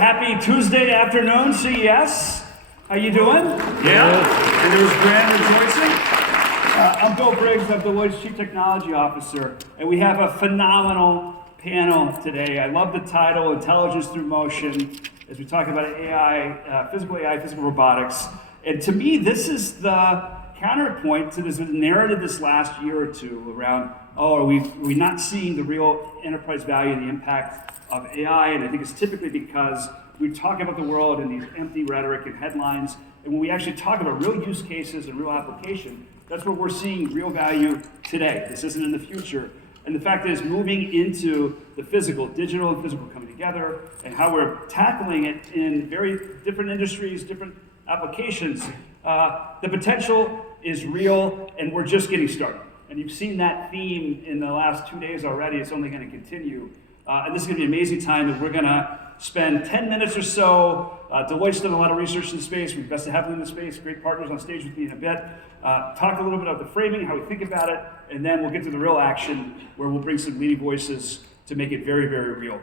Happy Tuesday afternoon, CES. How you doing? Yeah? And there's grand rejoicing. I'm Bill Briggs, I'm Deloitte's Chief Technology Officer, and we have a phenomenal panel today. I love the title, Intelligence Through Motion, as we talk about AI, physical robotics. And to me, this is the counterpoint to this narrative this last year or two around, are we not seeing the real enterprise value and the impact of AI? And I think it's typically because we talk about the world in these empty rhetoric and headlines, and when we actually talk about real use cases and real application, that's where we're seeing real value today. This isn't in the future. And the fact is, moving into the physical, digital and physical coming together, and how we're tackling it in very different industries, different applications, the potential is real, and we're just getting started. And you've seen that theme in the last 2 days already. It's only going to continue. And this is going to be an amazing time, and we're going to spend 10 minutes or so. Deloitte's done a lot of research in the space. We've invested heavily in the space. Great partners on stage with me in a bit. Talk a little bit about the framing, how we think about it, and then we'll get to the real action, where we'll bring some leading voices to make it very, very real.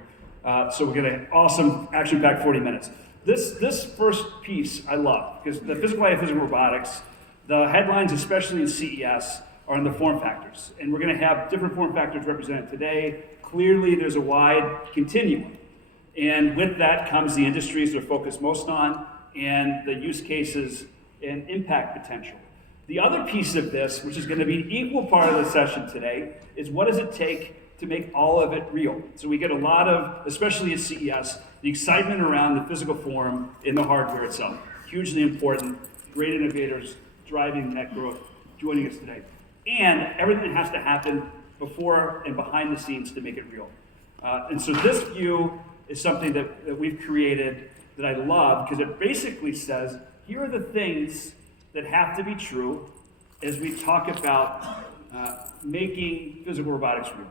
So we're going to have awesome action-packed 40 minutes. This first piece I love, because the physical AI, physical robotics, the headlines, especially in CES, are in the form factors. And we're going to have different form factors represented today. Clearly, there's a wide continuum. And with that comes the industries they're focused most on and the use cases and impact potential. The other piece of this, which is going to be an equal part of the session today, is what does it take to make all of it real? So we get a lot of, especially at CES, the excitement around the physical form in the hardware itself. Hugely important, great innovators driving that growth, joining us today. And everything has to happen before and behind the scenes to make it real. And so this view is something that we've created that I love, because it basically says, here are the things that have to be true as we talk about making physical robotics real.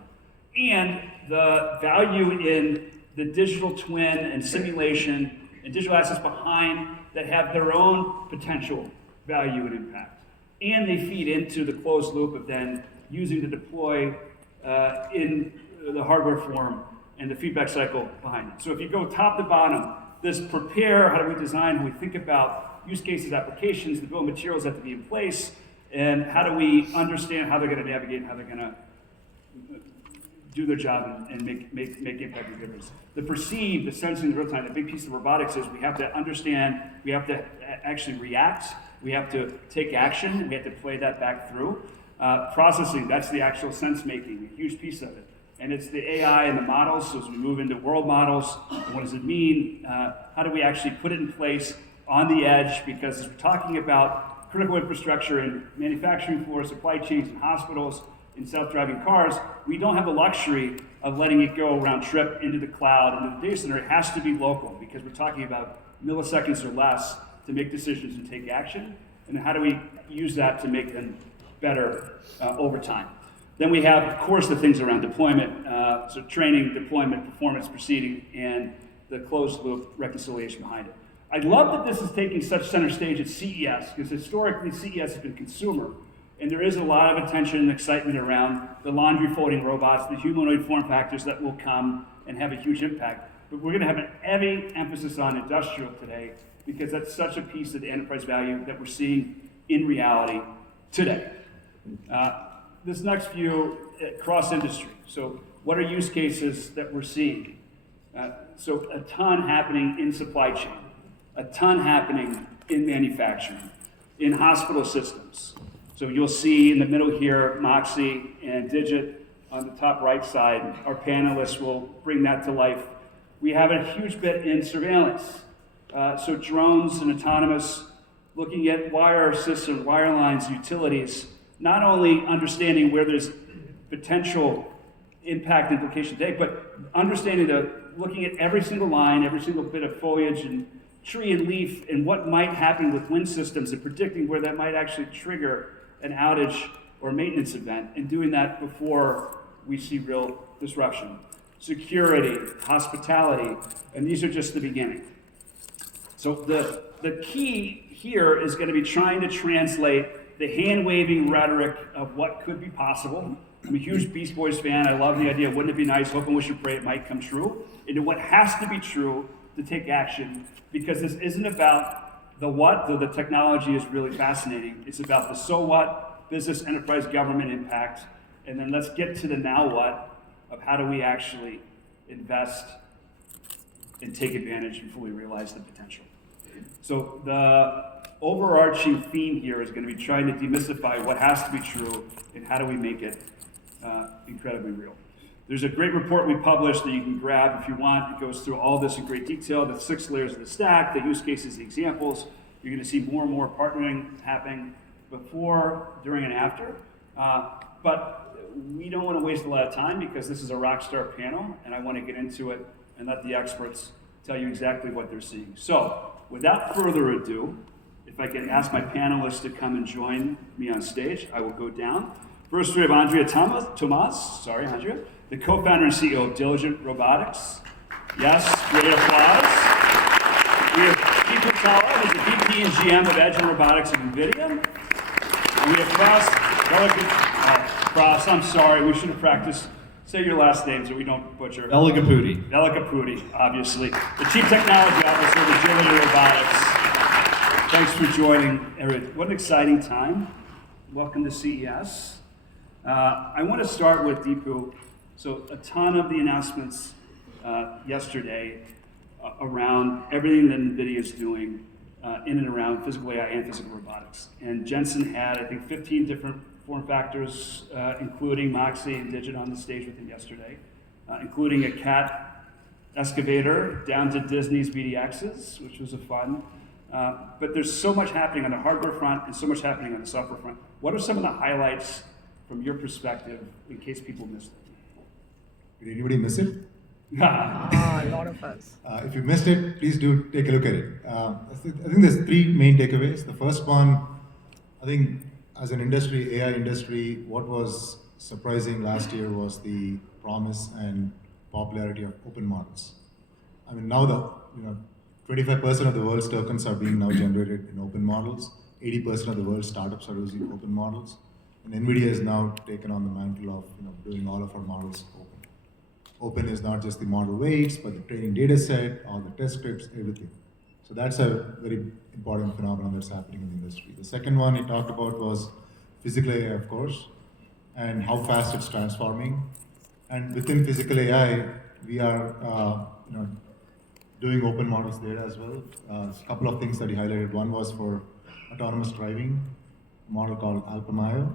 And the value in the digital twin and simulation and digital assets behind that have their own potential value and impact. And they feed into the closed loop of then using to deploy in the hardware form and the feedback cycle behind it. So if you go top to bottom, this prepare, how do we design, how we think about use cases, applications, the bill of materials have to be in place, and how do we understand how they're going to navigate and how they're going to do their job and make impact and difference. The perceive, the sensing, the real time, the big piece of robotics is we have to understand, we have to actually react, we have to take action, and we have to play that back through. Processing, that's the actual sense making, a huge piece of it. And it's the AI and the models, so as we move into world models, what does it mean? How do we actually put it in place on the edge? Because as we're talking about critical infrastructure in manufacturing floors, supply chains, and hospitals, in self-driving cars, we don't have the luxury of letting it go round trip into the cloud, into the data center. It has to be local, because we're talking about milliseconds or less to make decisions and take action. And how do we use that to make them better over time? Then we have, of course, the things around deployment, so training, deployment, performance, proceeding, and the closed loop reconciliation behind it. I love that this is taking such center stage at CES, because historically CES has been consumer, and there is a lot of attention and excitement around the laundry folding robots, the humanoid form factors that will come and have a huge impact. But we're going to have a heavy emphasis on industrial today, because that's such a piece of the enterprise value that we're seeing in reality today. This next view, cross-industry. So what are use cases that we're seeing? So a ton happening in supply chain, a ton happening in manufacturing, in hospital systems. So you'll see in the middle here, Moxie and Digit on the top right side. Our panelists will bring that to life. We have a huge bit in surveillance. So drones and autonomous, looking at wire system, wire lines, utilities, not only understanding where there's potential impact implication today, but understanding looking at every single line, every single bit of foliage and tree and leaf, and what might happen with wind systems, and predicting where that might actually trigger an outage or maintenance event, and doing that before we see real disruption. Security, hospitality, and these are just the beginning. So the key here is going to be trying to translate the hand-waving rhetoric of what could be possible. I'm a huge Beast Boys fan. I love the idea, wouldn't it be nice, hope and wish and pray it might come true, into what has to be true to take action, because this isn't about the what, though the technology is really fascinating. It's about the so what, business, enterprise, government impact, and then let's get to the now what of how do we actually invest and take advantage and fully realize the potential. So the overarching theme here is going to be trying to demystify what has to be true and how do we make it incredibly real. There's a great report we published that you can grab if you want. It goes through all this in great detail, the 6 layers of the stack, the use cases, the examples. You're going to see more and more partnering happening before, during, and after. But we don't want to waste a lot of time because this is a rockstar panel, and I want to get into it and let the experts tell you exactly what they're seeing. So, without further ado, if I can ask my panelists to come and join me on stage, I will go down. First, we have Andrea Tomas, Andrea, the co-founder and CEO of Diligent Robotics. Yes, great applause. We have Deepu Talla, who's the VP and GM of Edge and Robotics at NVIDIA. And we have Pras, I'm sorry, we should have practiced. Say your last name so we don't butcher. Velikapudi, obviously. The Chief Technology Officer of Agility Robotics. Thanks for joining, Eric. What an exciting time. Welcome to CES. I want to start with Deepu. So a ton of the announcements yesterday around everything that NVIDIA is doing in and around physical AI and physical robotics. And Jensen had, I think, 15 different form factors, including Moxie and Digit on the stage with him yesterday, including a cat excavator down to Disney's VDXs, which was a fun. But there's so much happening on the hardware front and so much happening on the software front. What are some of the highlights from your perspective in case people missed it? Did anybody miss it? A lot of us. If you missed it, please do take a look at it. I think there's 3 main takeaways. The first one, I think as an industry, AI industry, what was surprising last year was the promise and popularity of open models. I mean, now 25% of the world's tokens are being now generated in open models. 80% of the world's startups are using open models. And NVIDIA has now taken on the mantle of doing all of our models open. Open is not just the model weights, but the training data set, all the test scripts, everything. So that's a very important phenomenon that's happening in the industry. The second one he talked about was physical AI, of course, and how fast it's transforming. And within physical AI, we are doing open models there as well. A couple of things that he highlighted. One was for autonomous driving, a model called Alpamayo,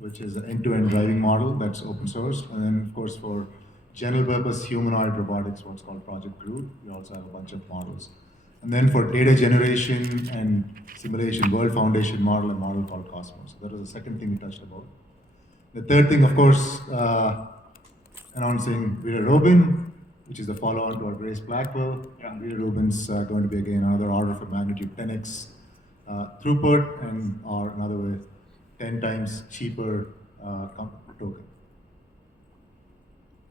which is an end-to-end driving model that's open source. And then, of course, for general purpose humanoid robotics, what's called Project Groot, we also have a bunch of models. And then for data generation and simulation, World Foundation model, a model called Cosmos. So that was the second thing we touched about. The third thing, of course, announcing Vera Rubin, which is the follow-on to our Grace Blackwell. Yeah. Vera Rubin's going to be, again, another order of magnitude 10x throughput, and or another way, 10 times cheaper token.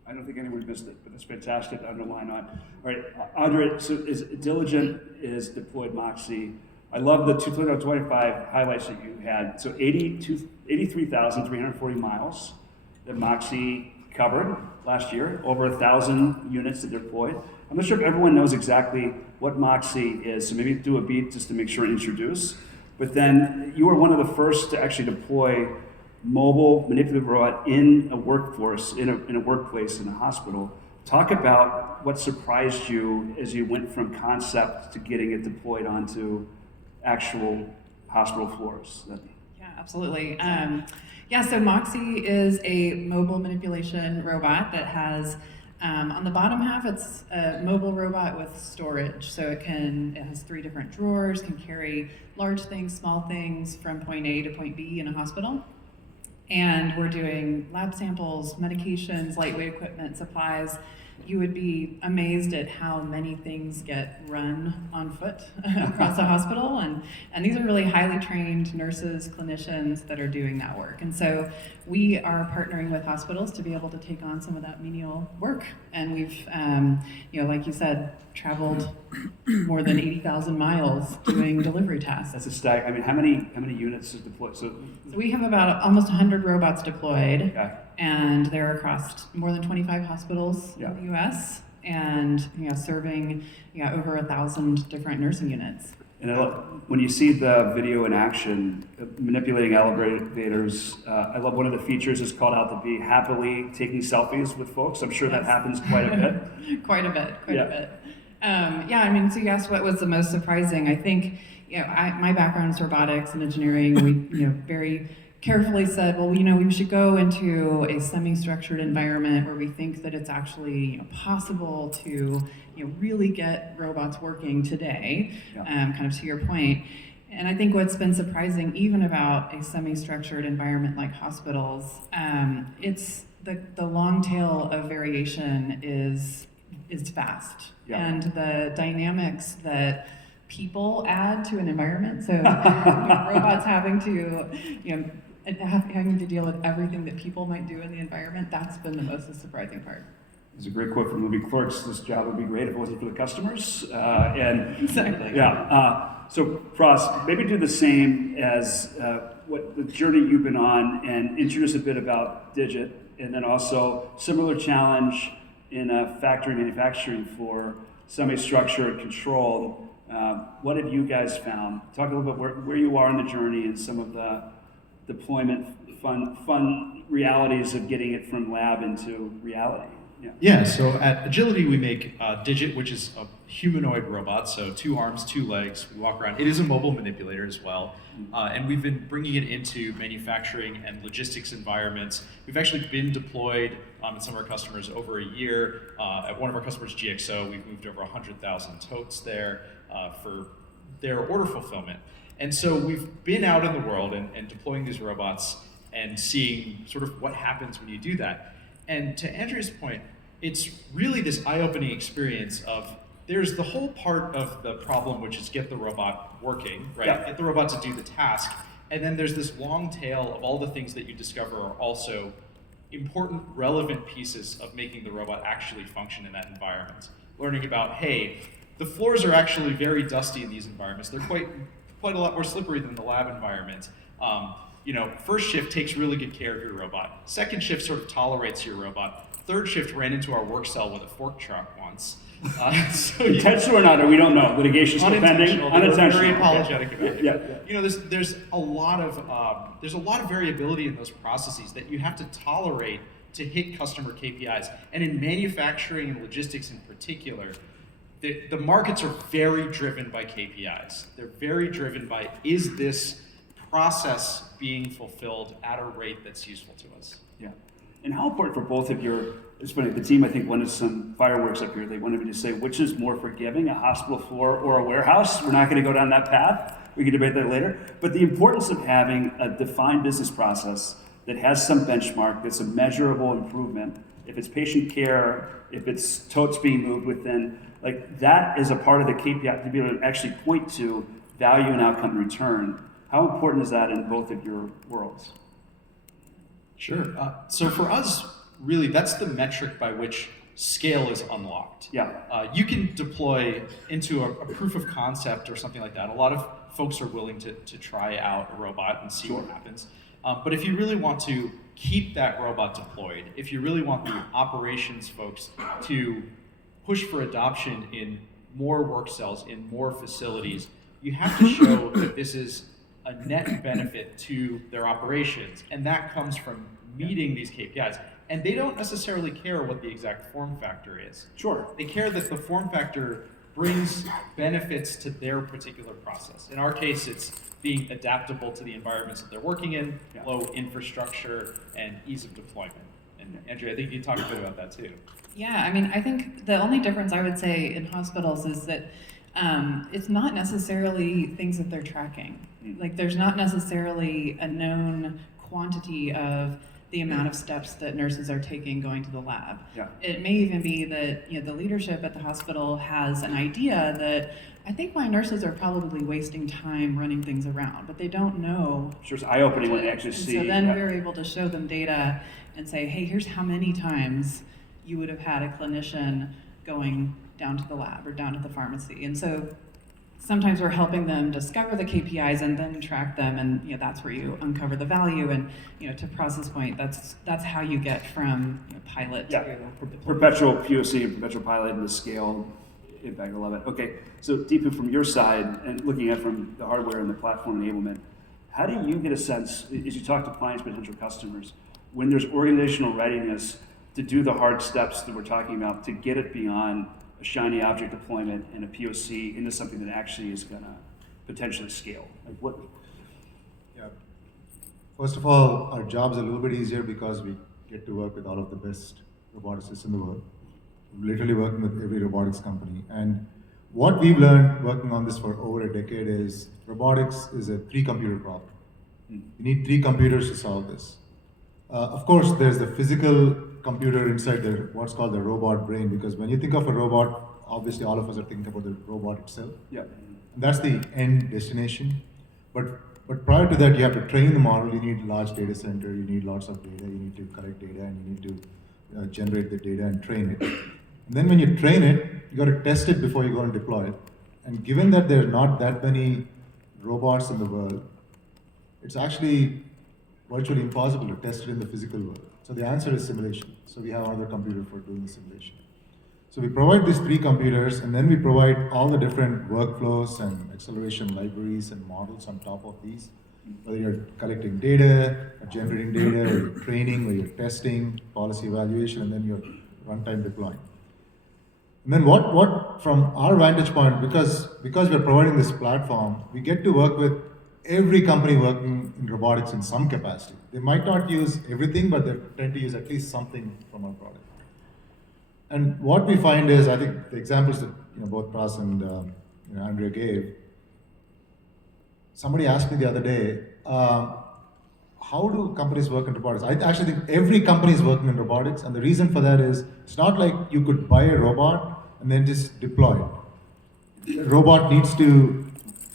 I don't think anyone missed it, but it's fantastic to underline on. All right, Andre, so Diligent is deployed Moxie. I love the 2025 highlights that you had. So 83,340 miles that Moxie covered last year, over 1,000 units that deployed. I'm not sure if everyone knows exactly what Moxie is, so maybe do a beat just to make sure and introduce. But then you were one of the first to actually deploy mobile manipulative robot in a workforce, in a workplace, in a hospital. Talk about what surprised you as you went from concept to getting it deployed onto actual hospital floors. Yeah, absolutely. So Moxie is a mobile manipulation robot that has, on the bottom half, it's a mobile robot with storage. So it has 3 different drawers, can carry large things, small things from point A to point B in a hospital. And we're doing lab samples, medications, lightweight equipment, supplies. You would be amazed at how many things get run on foot across the hospital. And these are really highly trained nurses, clinicians that are doing that work. And so we are partnering with hospitals to be able to take on some of that menial work. And we've, like you said, traveled more than 80,000 miles doing delivery tasks. That's a stack. I mean, how many units is deployed? So we have about almost 100 robots deployed. Okay. And they're across more than 25 hospitals in the US. and serving over 1,000 different nursing units. And when you see the video in action, manipulating elevators, I love one of the features is called out to be happily taking selfies with folks. I'm sure that happens quite a bit. Quite a bit. I mean, so you asked what was the most surprising. I think, my background is robotics and engineering. We, very carefully said, well, we should go into a semi-structured environment where we think that it's actually possible to really get robots working today, kind of to your point. And I think what's been surprising even about a semi-structured environment like hospitals, it's the long tail of variation is vast. Yeah. And the dynamics that people add to an environment, so robots having to deal with everything that people might do in the environment, that's been the most surprising part. There's a great quote from the movie Clerks, this job would be great if it wasn't for the customers. Exactly. So Pras, maybe do the same as what the journey you've been on and introduce a bit about Digit, and then also similar challenge in a factory manufacturing for semi-structured control. What have you guys found? Talk a little bit where you are in the journey and some of the deployment fun realities of getting it from lab into reality. Yeah, so at Agility we make Digit, which is a humanoid robot, so 2 arms, 2 legs, we walk around. It is a mobile manipulator as well, and we've been bringing it into manufacturing and logistics environments. We've actually been deployed at some of our customers over a year. At one of our customers, GXO, we've moved over 100,000 totes there for their order fulfillment. And so we've been out in the world and deploying these robots and seeing sort of what happens when you do that. And to Andrea's point, it's really this eye-opening experience of there's the whole part of the problem, which is get the robot working, right? Yeah. Get the robot to do the task. And then there's this long tail of all the things that you discover are also important, relevant pieces of making the robot actually function in that environment. Learning about, hey, the floors are actually very dusty in these environments. They're quite a lot more slippery than the lab environment. First shift takes really good care of your robot. Second shift sort of tolerates your robot. Third shift ran into our work cell with a fork truck once. Intentional or not, we don't know. Litigation's pending. Unintentional. Very apologetic about it. Yeah. There's a lot of variability in those processes that you have to tolerate to hit customer KPIs. And in manufacturing and logistics in particular, the markets are very driven by KPIs. They're very driven by, is this process being fulfilled at a rate that's useful to us? Yeah. And how important for both of it's funny, the team I think wanted some fireworks up here. They wanted me to say which is more forgiving, a hospital floor or a warehouse. We're not going to go down that path. We can debate that later. But the importance of having a defined business process that has some benchmark, that's a measurable improvement. If it's patient care, if it's totes being moved within, like that is a part of the KPI to be able to actually point to value and outcome return. How important is that in both of your worlds? Sure. So for us, really, that's the metric by which scale is unlocked. Yeah. You can deploy into a proof of concept or something like that. A lot of folks are willing to try out a robot and see what happens. But if you really want to keep that robot deployed, if you really want the operations folks to push for adoption in more work cells, in more facilities, you have to show that this is a net benefit to their operations. And that comes from meeting these KPIs. And they don't necessarily care what the exact form factor is. Sure. They care that the form factor brings benefits to their particular process. In our case, it's being adaptable to the environments that they're working in, low infrastructure, and ease of deployment. And Andrea, I think you talked a bit about that too. Yeah, I mean, I think the only difference I would say in hospitals is that it's not necessarily things that they're tracking. Like, there's not necessarily a known quantity of the amount of steps that nurses are taking going to the lab. Yeah. It may even be that the leadership at the hospital has an idea that I think my nurses are probably wasting time running things around, but they don't know. Sure, it's eye-opening when they actually see. So then we're able to show them data and say, hey, here's how many times you would have had a clinician going down to the lab or down to the pharmacy. And so sometimes we're helping them discover the KPIs and then track them, and that's where you uncover the value. And to Praz's point, that's how you get from pilot to perpetual POC and perpetual pilot and the scale impact. I love it. Okay, so Deepu, from your side and looking at from the hardware and the platform enablement, how do you get a sense as you talk to clients, potential customers, when there's organizational readiness to do the hard steps that we're talking about to get it beyond a shiny object deployment and a POC into something that actually is going to potentially scale? Like what? Yeah. First of all, our job's a little bit easier because we get to work with all of the best roboticists in the world. We're literally working with every robotics company. And what we've learned working on this for over a decade is robotics is a 3-computer problem. You need 3 computers to solve this. Of course, there's the physical computer inside what's called the robot brain, because when you think of a robot, obviously all of us are thinking about the robot itself. Yeah. And that's the end destination. But prior to that, you have to train the model. You need a large data center. You need lots of data. You need to collect data, and you need to generate the data and train it. And then when you train it, you got to test it before you go and deploy it. And given that there are not that many robots in the world, it's actually virtually impossible to test it in the physical world. So the answer is simulation. So we have another computer for doing the simulation. So we provide these 3 computers, and then we provide all the different workflows and acceleration libraries and models on top of these. Whether you're collecting data, or generating data, or you're training, or you're testing, policy evaluation, and then you're runtime deploying. And then what from our vantage point, because we're providing this platform, we get to work with every company working in robotics in some capacity. They might not use everything, but they tend to use at least something from our product. And what we find is, I think the examples that both Praz and Andrea gave. Somebody asked me the other day, how do companies work in robotics? I actually think every company is working in robotics, and the reason for that is it's not like you could buy a robot and then just deploy it. A robot needs to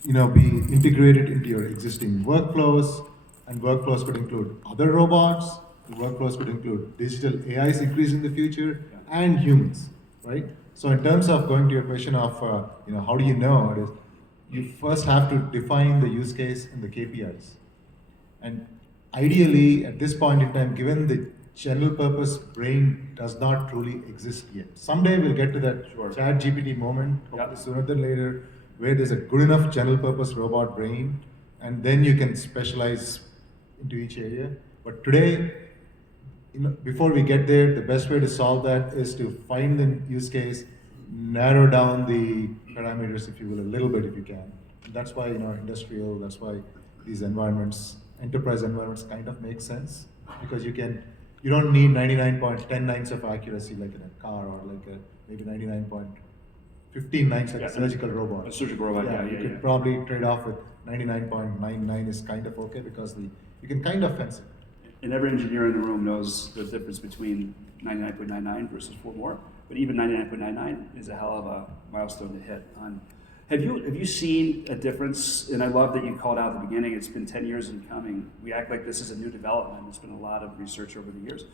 be integrated into your existing workflows, and workflows could include other robots. The workflows could include digital AIs increase in the future, and humans, right? So in terms of going to your question of how do you know, it is you first have to define the use case and the KPIs. And ideally, at this point in time, given the general purpose brain does not truly exist yet. Someday we'll get to that chat GPT moment, hopefully sooner than later, where there's a good enough general purpose robot brain, and then you can specialize into each area. But today, before we get there, the best way to solve that is to find the use case, narrow down the parameters, if you will, a little bit if you can. And that's why industrial, that's why these environments, enterprise environments kind of make sense, because you don't need 99.109 of accuracy like in a car, or like maybe 99.15 like a surgical robot. A surgical robot, You could probably trade off with 99.99 is kind of okay, because you can kind of fence it. And every engineer in the room knows the difference between 99.99 versus 4 more, but even 99.99 is a hell of a milestone to hit. Have you seen a difference? And I love that you called out at the beginning, it's been 10 years in coming. We act like this is a new development. There's been a lot of research over the years.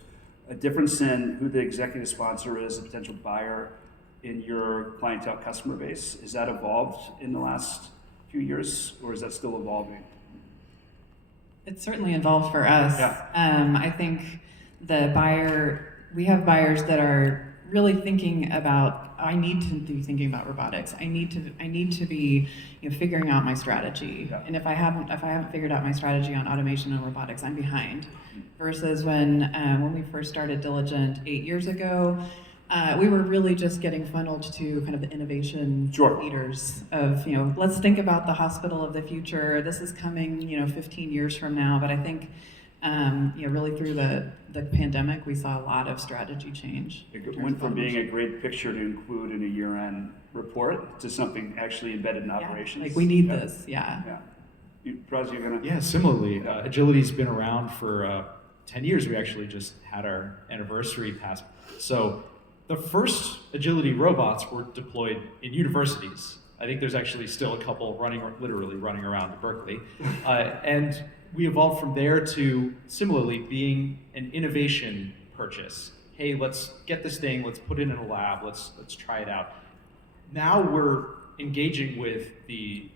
A difference in who the executive sponsor is, the potential buyer in your clientele customer base. Has that evolved in the last few years, or is that still evolving? It's certainly involved for us. Yeah. I think we have buyers that are really thinking about, I need to be thinking about robotics. I need to be figuring out my strategy. Yeah. And if I haven't figured out my strategy on automation and robotics, I'm behind. Versus when we first started Diligent 8 years ago, we were really just getting funneled to kind of the innovation leaders of, let's think about the hospital of the future. This is coming, 15 years from now. But I think, really through the pandemic, we saw a lot of strategy change. It went from being a great picture to include in a year-end report to something actually embedded in operations. Like we need this, Yeah. Praz, you're gonna? Yeah, similarly, Agility's been around for 10 years. We actually just had our anniversary pass. So the first Agility robots were deployed in universities. I think there's actually still a couple literally running around at Berkeley. And we evolved from there to similarly being an innovation purchase. Hey, let's get this thing, let's put it in a lab, let's try it out. Now we're engaging with the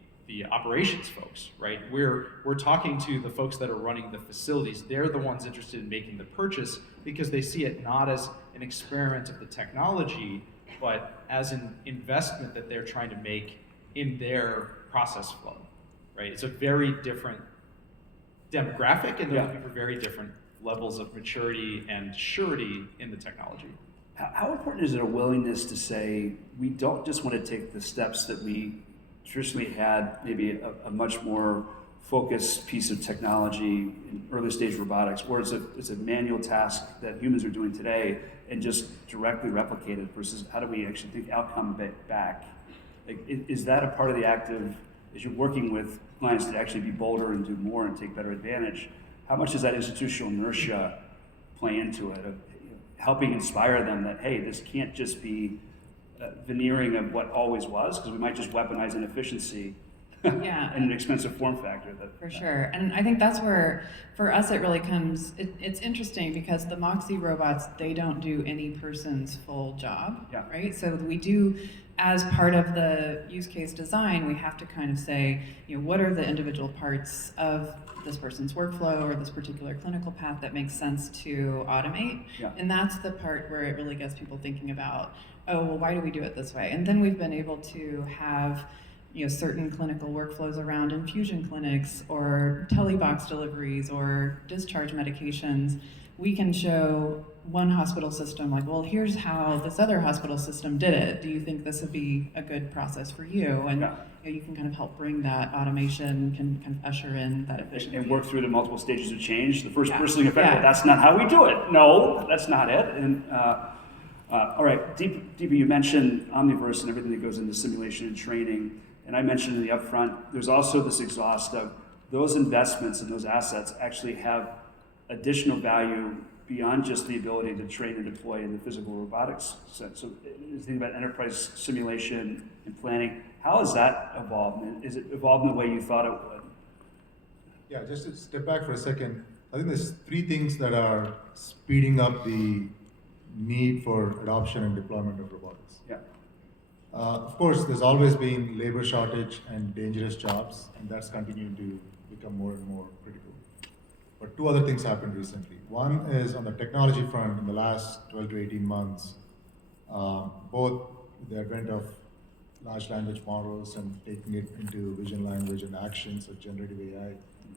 operations folks, right? We're talking to the folks that are running the facilities. They're the ones interested in making the purchase because they see it not as an experiment of the technology, but as an investment that they're trying to make in their process flow, right? It's a very different demographic, and they're looking for very different levels of maturity and surety in the technology. How important is it a willingness to say, we don't just want to take the steps that we traditionally had, maybe a much more focused piece of technology in early stage robotics, where it's a manual task that humans are doing today, and just directly replicate it, versus how do we actually think outcome back? Like, is that a part of the active, as you're working with clients to actually be bolder and do more and take better advantage, how much does that institutional inertia play into it, of helping inspire them that, hey, this can't just be veneering of what always was, because we might just weaponize inefficiency in an expensive form factor. For sure. And I think that's where, for us, it really comes, it's interesting because the Moxie robots, they don't do any person's full job, right? So we do, as part of the use case design, we have to kind of say, what are the individual parts of this person's workflow or this particular clinical path that makes sense to automate? And that's the part where it really gets people thinking about, oh, well, why do we do it this way? And then we've been able to have certain clinical workflows around infusion clinics or telebox deliveries or discharge medications. We can show one hospital system like, well, here's how this other hospital system did it. Do you think this would be a good process for you? And you can kind of help bring that automation, can kind of usher in that efficiency. And work through the multiple stages of change. The first person affected, that's not how we do it. No, that's not it. And all right, Deepa, you mentioned Omniverse and everything that goes into simulation and training. And I mentioned in the upfront, there's also this exhaust of those investments and those assets actually have additional value beyond just the ability to train and deploy in the physical robotics sense. So think about enterprise simulation and planning. How has that evolved? Is it evolved in the way you thought it would? Yeah, just to step back for a second, I think there's three things that are speeding up the need for adoption and deployment of robotics. Of course, there's always been labor shortage and dangerous jobs, and that's continuing to become more and more critical. But two other things happened recently. One is on the technology front in the last 12 to 18 months, both the advent of large language models and taking it into vision, language, and actions, so generative AI,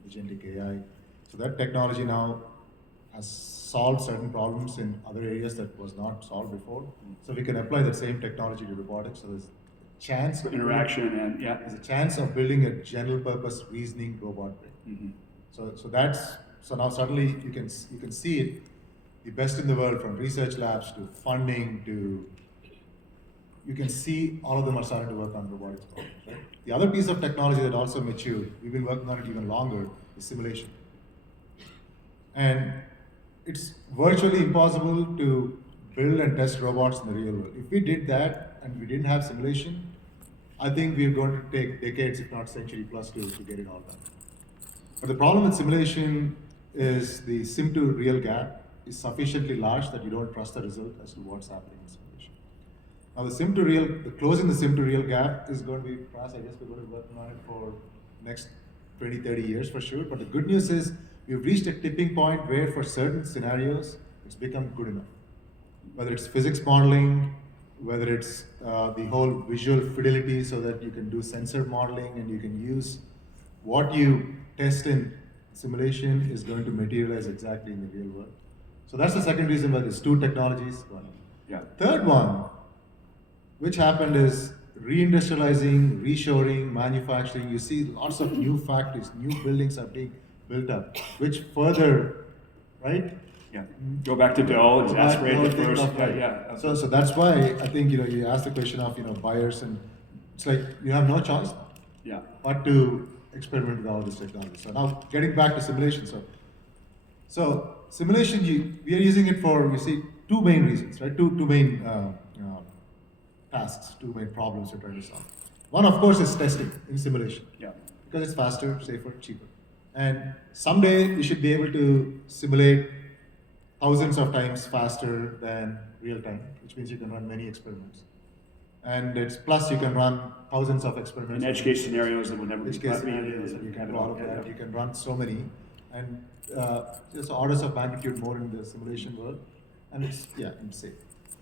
agentic AI. So that technology now has solved certain problems in other areas that was not solved before. So we can apply that same technology to robotics. So there's a chance for interaction and there's a chance of building a general purpose reasoning robot brain. So now suddenly you can see it, the best in the world, from research labs to funding to, you can see all of them are starting to work on robotics problems, right? The other piece of technology that also matured, we've been working on it even longer, is simulation. And it's virtually impossible to build and test robots in the real world. If we did that and we didn't have simulation, I think we're going to take decades, if not century plus, to get it all done. But the problem with simulation is the sim to real gap is sufficiently large that you don't trust the result as to what's happening in simulation. Now closing the sim to real gap is going to be, I guess we're going to be working on it for next 20, 30 years for sure. But the good news is we've reached a tipping point where for certain scenarios, it's become good enough. Whether it's physics modeling, whether it's the whole visual fidelity so that you can do sensor modeling and you can use what you test in simulation is going to materialize exactly in the real world. So that's the second reason why there's two technologies going. Third one, which happened, is reindustrializing, reshoring, manufacturing. You see lots of new factories, new buildings are being built up, which further, right? Go back to Bill, exasperate the first. So that's why I think you ask the question of buyers, and it's like you have no choice but to experiment with all this technology. So now getting back to simulation. So simulation, we are using it for, you see, two main reasons, right? Two main tasks, two main problems we're trying to solve. One, of course, is testing in simulation. Because it's faster, safer, cheaper. And someday you should be able to simulate thousands of times faster than real time, which means you can run many experiments. And it's plus you can run thousands of experiments. In edge case scenarios that would never be Edge case cut. scenarios, you can do all of that. You can run so many, and just orders of magnitude more in the simulation world, and it's safe.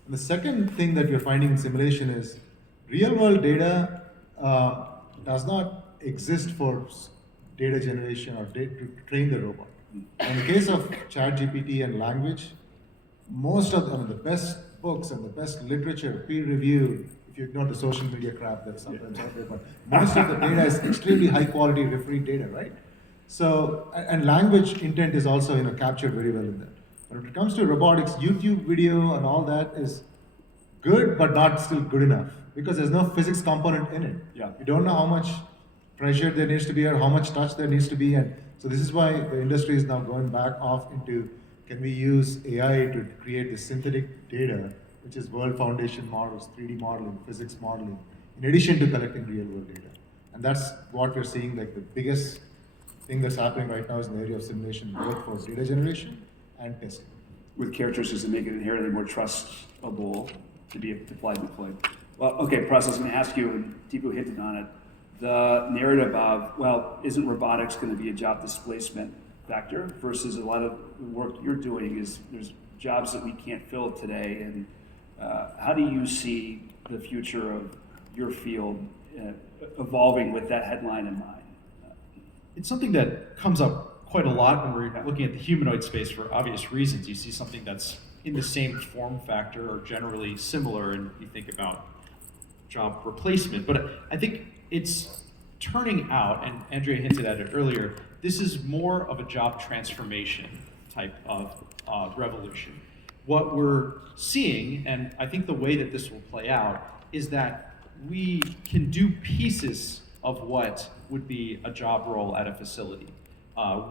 And the second thing that we're finding in simulation is real world data does not exist for data generation or to train the robot. In the case of ChatGPT and language, most of the best books and the best literature, peer review, if you ignore the social media crap that's sometimes out there, but most of the data is extremely high quality referee data, right? So, and language intent is also captured very well in that. But when it comes to robotics, YouTube video and all that is good, but not still good enough because there's no physics component in it. Yeah. You don't know how much pressure there needs to be or how much touch there needs to be, and so this is why the industry is now going back off into, can we use AI to create the synthetic data, which is world foundation models, 3D modeling, physics modeling, in addition to collecting real world data. And that's what we're seeing, like the biggest thing that's happening right now is in the area of simulation, both for data generation and testing. With characteristics that make it inherently more trustable to be deployed and deployed. Well, okay, Press, I was going to ask you, and Deepu hinted on it, the narrative of, well, isn't robotics going to be a job displacement vector versus a lot of the work you're doing is there's jobs that we can't fill today, and how do you see the future of your field evolving with that headline in mind? It's something that comes up quite a lot when we're looking at the humanoid space for obvious reasons. You see something that's in the same form factor or generally similar, and you think about job replacement. But I think it's turning out, and Andrea hinted at it earlier, this is more of a job transformation type of revolution. What we're seeing, and I think the way that this will play out, is that we can do pieces of what would be a job role at a facility.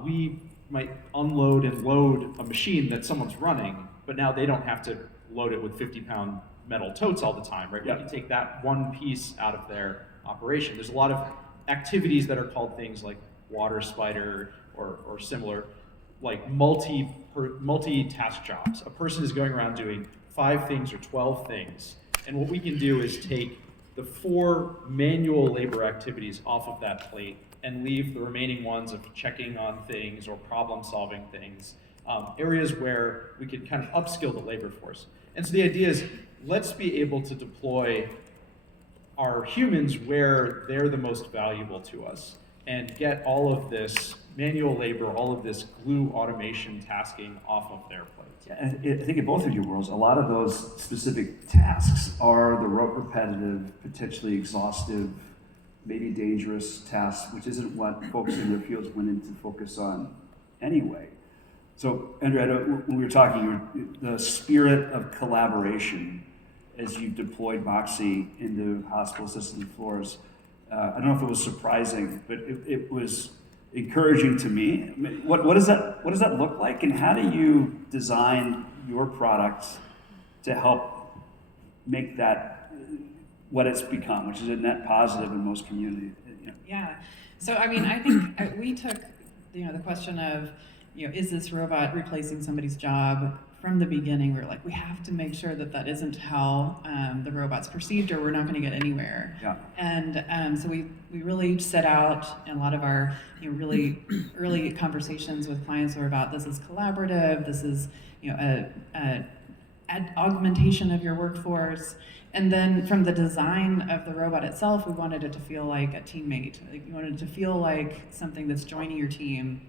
We might unload and load a machine that someone's running, but now they don't have to load it with 50-pound metal totes all the time, right? Yeah. We can take that one piece out of their operation. There's a lot of activities that are called things like water spider or similar, like multi-task jobs. A person is going around doing 5 things or 12 things, and what we can do is take the 4 manual labor activities off of that plate and leave the remaining ones of checking on things or problem solving things, areas where we can kind of upskill the labor force. And so the idea is, let's be able to deploy our humans where they're the most valuable to us and get all of this manual labor, all of this glue automation tasking off of their plates. Yeah, and I think in both of your worlds, a lot of those specific tasks are the repetitive, potentially exhaustive, maybe dangerous tasks, which isn't what folks in their fields went in to focus on anyway. So, Andrea, when we were talking, the spirit of collaboration as you deployed Moxie into hospital systems floors, I don't know if it was surprising, but it was encouraging to me. I mean, what does that look like, and how do you design your products to help make that what it's become, which is a net positive in most communities? You know? Yeah. So I mean, I think we took the question of is this robot replacing somebody's job? From the beginning, we were like, we have to make sure that that isn't how the robot's perceived, or we're not going to get anywhere. Yeah. And so we really set out, and a lot of our really early conversations with clients were about, this is collaborative, this is a augmentation of your workforce. And then from the design of the robot itself, we wanted it to feel like a teammate. Like, we wanted it to feel like something that's joining your team.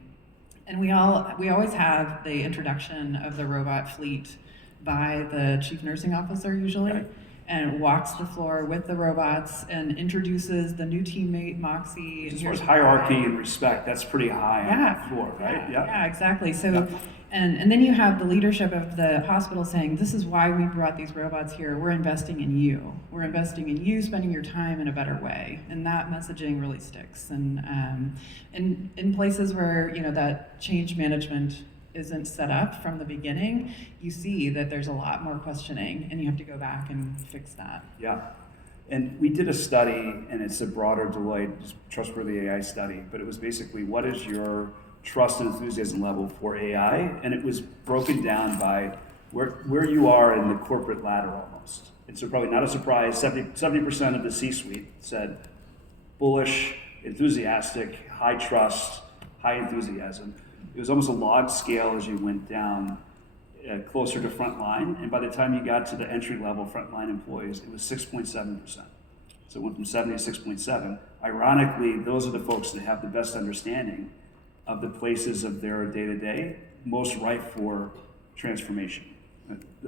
And we always have the introduction of the robot fleet by the chief nursing officer usually, right, and walks the floor with the robots and introduces the new teammate, Moxie. As far as hierarchy and respect, that's pretty high on the floor, right? Yeah, exactly. So, and then you have the leadership of the hospital saying, this is why we brought these robots here. We're investing in you. We're investing in you spending your time in a better way. And that messaging really sticks. And in places where that change management isn't set up from the beginning, you see that there's a lot more questioning, and you have to go back and fix that. Yeah. And we did a study, and it's a broader Deloitte, just trustworthy AI study, but it was basically, what is your trust and enthusiasm level for AI? And it was broken down by where you are in the corporate ladder almost. And so probably not a surprise, 70% of the C-suite said bullish, enthusiastic, high trust, high enthusiasm. It was almost a log scale as you went down closer to frontline, and by the time you got to the entry-level frontline employees, it was 6.7%. So it went from 70 to 6.7. Ironically, those are the folks that have the best understanding of the places of their day-to-day most ripe for transformation.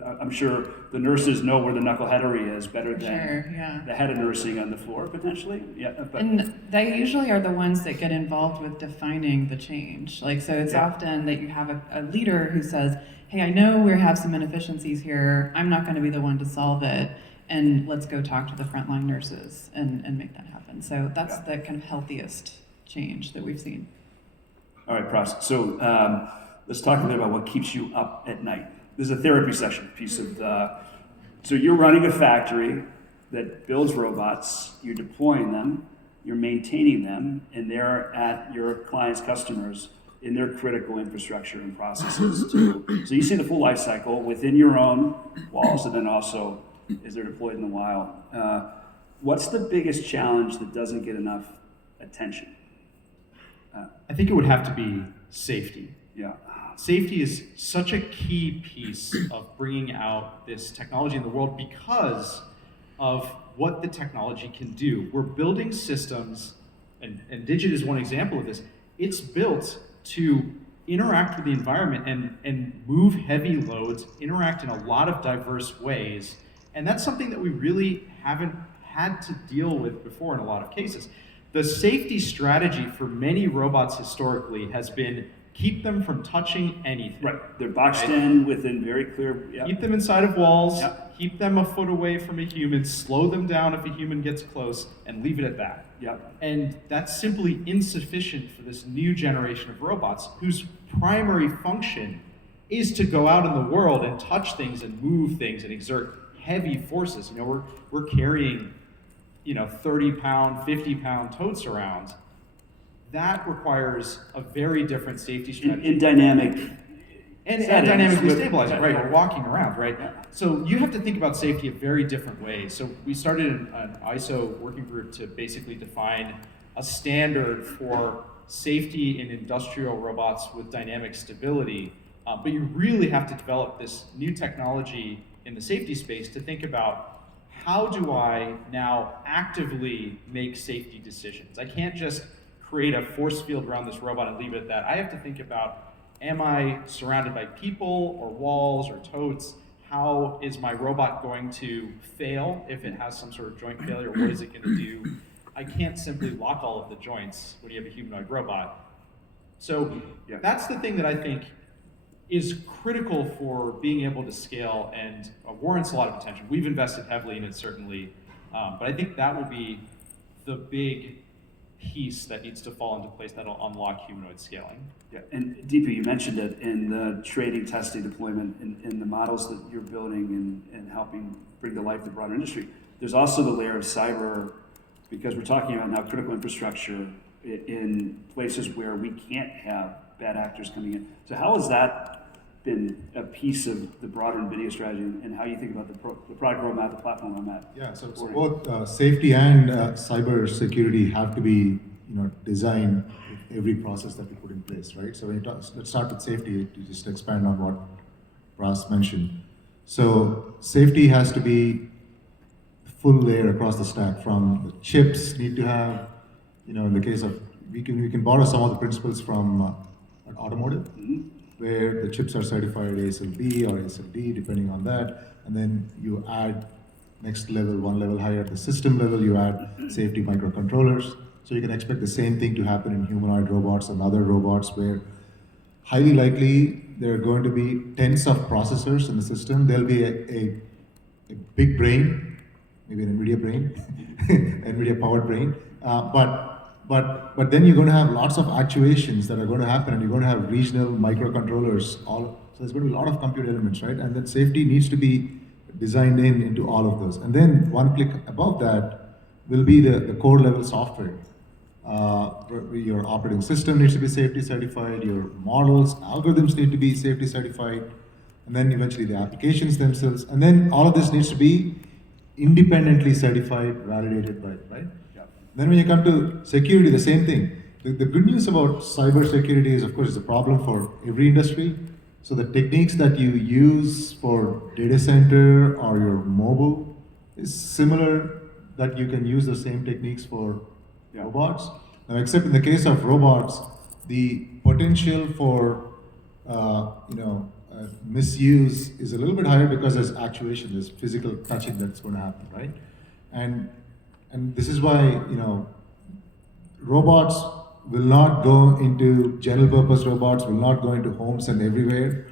I'm sure the nurses know where the knuckleheadery is better than the head of nursing on the floor, potentially. Yeah, but and they usually are the ones that get involved with defining the change. Like, so it's often that you have a leader who says, hey, I know we have some inefficiencies here. I'm not going to be the one to solve it. And let's go talk to the frontline nurses and make that happen. So that's the kind of healthiest change that we've seen. All right, Pras. So let's talk a bit about what keeps you up at night. This is a therapy session piece of so you're running a factory that builds robots, you're deploying them, you're maintaining them, and they're at your clients' customers in their critical infrastructure and processes too. So you see the full life cycle within your own walls, and then also as they're deployed in the wild. What's the biggest challenge that doesn't get enough attention? I think it would have to be safety. Yeah. Safety is such a key piece of bringing out this technology in the world because of what the technology can do. We're building systems, and Digit is one example of this. It's built to interact with the environment and move heavy loads, interact in a lot of diverse ways, and that's something that we really haven't had to deal with before in a lot of cases. The safety strategy for many robots historically has been keep them from touching anything. Right, they're boxed in within very clear. Keep them inside of walls, keep them a foot away from a human, slow them down if a human gets close, and leave it at that. And that's simply insufficient for this new generation of robots whose primary function is to go out in the world and touch things and move things and exert heavy forces. You know, we're carrying, 30-pound, 50-pound totes around. That requires a very different safety strategy. In dynamic. And dynamically stabilizing, right? We're walking around, right? So you have to think about safety in very different ways. So we started an ISO working group to basically define a standard for safety in industrial robots with dynamic stability. But you really have to develop this new technology in the safety space to think about how do I now actively make safety decisions? I can't just create a force field around this robot and leave it at that. I have to think about, am I surrounded by people or walls or totes? How is my robot going to fail if it has some sort of joint failure? What is it going to do? I can't simply lock all of the joints when you have a humanoid robot. So that's the thing that I think is critical for being able to scale and warrants a lot of attention. We've invested heavily in it, certainly, but I think that will be the big piece that needs to fall into place that'll unlock humanoid scaling. Yeah, and Deepa, you mentioned it in the training, testing, deployment, in the models that you're building and helping bring to life the broader industry. There's also the layer of cyber, because we're talking about now critical infrastructure in places where we can't have bad actors coming in. So how has that been a piece of the broader NVIDIA strategy and how you think about the product roadmap, the platform roadmap? Yeah, so both safety and cyber security have to be designed with every process that we put in place, right? So when let's start with safety, to just expand on what Ras mentioned. So safety has to be full layer across the stack. From the chips need to have, in the case of, we can borrow some of the principles from an automotive, where the chips are certified ASIL-B or ASIL-D, depending on that, and then you add next level, one level higher at the system level, you add safety microcontrollers. So you can expect the same thing to happen in humanoid robots and other robots, where highly likely there are going to be tens of processors in the system. There'll be a big brain, maybe an NVIDIA brain, NVIDIA powered brain, but then you're going to have lots of actuations that are going to happen, and you're going to have regional microcontrollers. So there's going to be a lot of compute elements, right? And that safety needs to be designed into all of those. And then one click above that will be the core level software. Your operating system needs to be safety certified. Your models, algorithms need to be safety certified. and then eventually the applications themselves, and then all of this needs to be independently certified, validated by, right? Yeah. Then when you come to security, the same thing. The good news about cybersecurity is, of course, it's a problem for every industry. So the techniques that you use for data center or your mobile is similar, that you can use the same techniques for Yeah. robots. Now, except in the case of robots, the potential for misuse is a little bit higher because there's actuation, there's physical touching that's going to happen, right? And this is why robots will not go into general purpose robots, will not go into homes and everywhere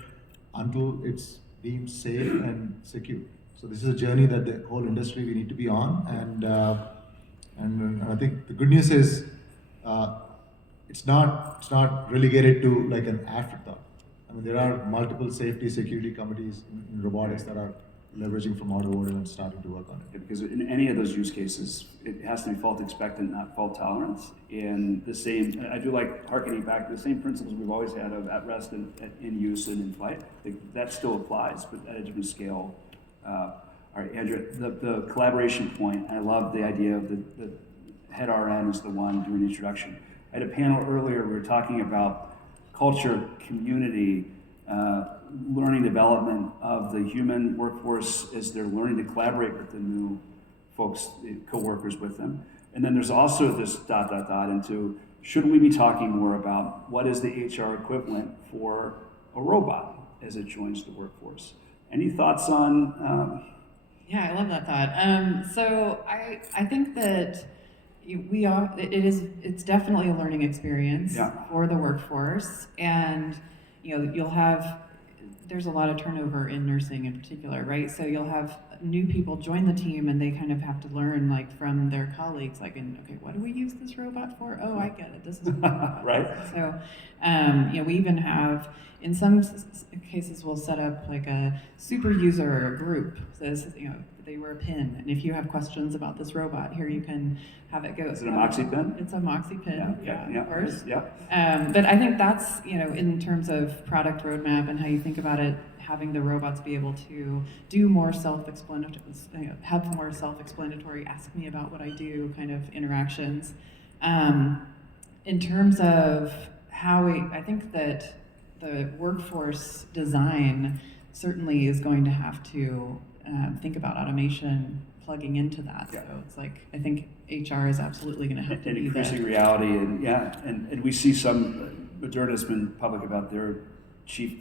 until it's deemed safe and secure. So this is a journey that the whole industry we need to be on, and I think the good news is it's not relegated to like an afterthought. I mean, there are multiple safety security committees in robotics that are leveraging from automotive and starting to work on it. Because in any of those use cases, it has to be fault expectant, not fault tolerant. And the same, I do like harkening back to the same principles we've always had of at rest and in use and in flight. That still applies, but at a different scale. All right, Andrew, the collaboration point, I love the idea of the head RN is the one doing the introduction. I had a panel earlier, we were talking about culture, community, learning development of the human workforce as they're learning to collaborate with the new folks, the co-workers with them. And then there's also this ... into, should we be talking more about what is the HR equivalent for a robot as it joins the workforce? Any thoughts on... Yeah, I love that thought. So I think that it's definitely a learning experience for the workforce, and there's a lot of turnover in nursing in particular, right? So you'll have new people join the team and they kind of have to learn like from their colleagues, like, okay, what do we use this robot for? Oh, I get it. This is right. So, we even have, in some cases, we'll set up like a super user or a group. So this, they wear a pin, and if you have questions about this robot, here you can have it go. Is it a Moxie pin? It's a Moxie pin. Yeah, of course. Yeah. But I think that's, in terms of product roadmap and how you think about it, having the robots be able to do more self-explanatory, have more self-explanatory, ask me about what I do kind of interactions. In terms of how I think that the workforce design certainly is going to have to think about automation plugging into that. Yeah. So it's like, I think HR is absolutely going to have to An be increasing that. reality, and we see some, Moderna's been public about their chief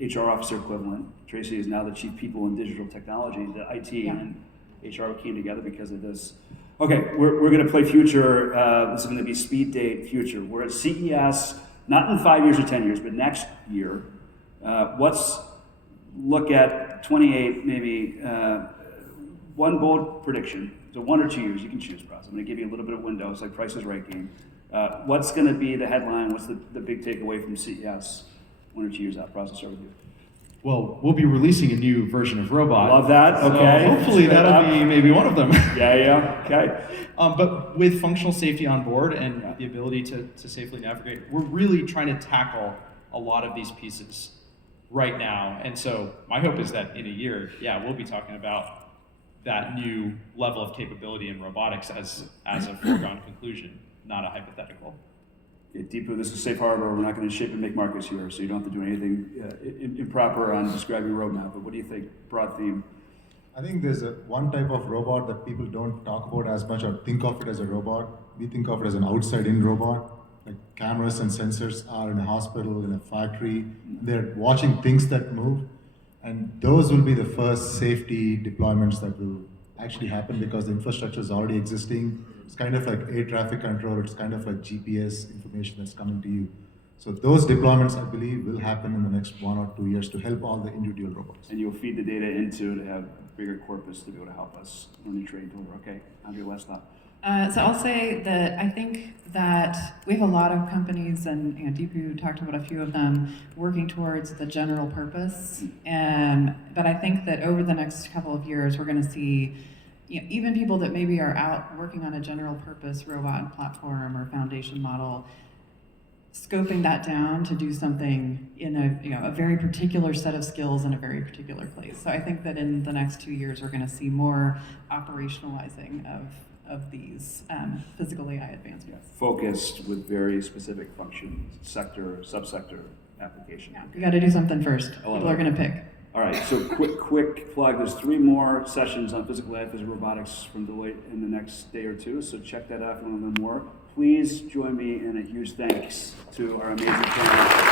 HR officer equivalent. Tracy is now the chief people in digital technology. The IT and HR came together because of this. Okay, we're going to play future. This is going to be speed date future. We're at CES, not in 5 years or 10 years, but next year. Look at 28, maybe one bold prediction. So 1 or 2 years, you can choose, Pras. I'm going to give you a little bit of window. It's like Price is Right game. What's going to be the headline? What's the big takeaway from CES 1 or 2 years out? Pras, I'll start with you. Well, we'll be releasing a new version of Robot. Love that. Okay. So hopefully that'll be maybe one of them. Yeah. Okay. But with functional safety on board and the ability to safely navigate, we're really trying to tackle a lot of these pieces right now. And so my hope is that in a year, we'll be talking about that new level of capability in robotics as a foregone conclusion, not a hypothetical. Yeah, Deepu, this is safe harbor. We're not going to shape and make markets here, so you don't have to do anything improper on describing your roadmap. But what do you think? Broad theme. I think there's one type of robot that people don't talk about as much or think of it as a robot. We think of it as an outside-in robot. Like cameras and sensors are in a hospital, in a factory. They're watching things that move. And those will be the first safety deployments that will actually happen because the infrastructure is already existing. It's kind of like air traffic control. It's kind of like GPS information that's coming to you. So those deployments, I believe, will happen in the next 1 or 2 years to help all the individual robots. And you'll feed the data into to have a bigger corpus to be able to help us learn and train deliver. Okay, Andrea, last thought. So I'll say that I think that we have a lot of companies, and Deepu talked about a few of them, working towards the general purpose. But I think that over the next couple of years, we're going to see even people that maybe are out working on a general purpose robot platform or foundation model, scoping that down to do something in a very particular set of skills in a very particular place. So I think that in the next 2 years, we're going to see more operationalizing of these physical AI advancements. Focused with very specific function, sector, subsector application. Yeah, we got to do something first. I love People are it. going to pick. All right, so quick plug. There's 3 more sessions on physical AI, physical robotics from Deloitte in the next day or 2, so check that out if you want to learn more. Please join me in a huge thanks to our amazing panel.